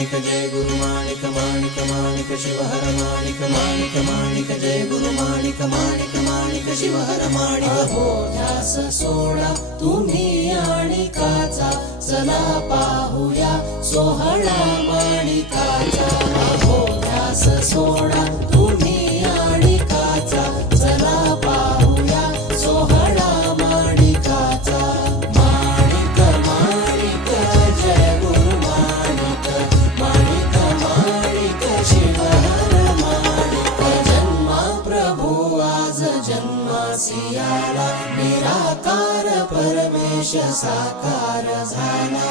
माणिक जय गुरु माणिक माणिक माणिक शिवहर माणिक माणिक माणिक जय गुरु माणिक माणिक माणिक शिवहर माणिक हो ध्यास सोडा तुम्ही आणिकाचा चला पाहूया सोहळा माणिकाचा हो ध्यास सोडा तुम्ही आणिकाचा चला पाहूया सोहळा माणिकाचा माणिक माणिक जय गुरु माणिक माणिक माणिक शिवहर माणिक जन्मा प्रभू आज जन्मासी आला निराकार परमेश साकार झाला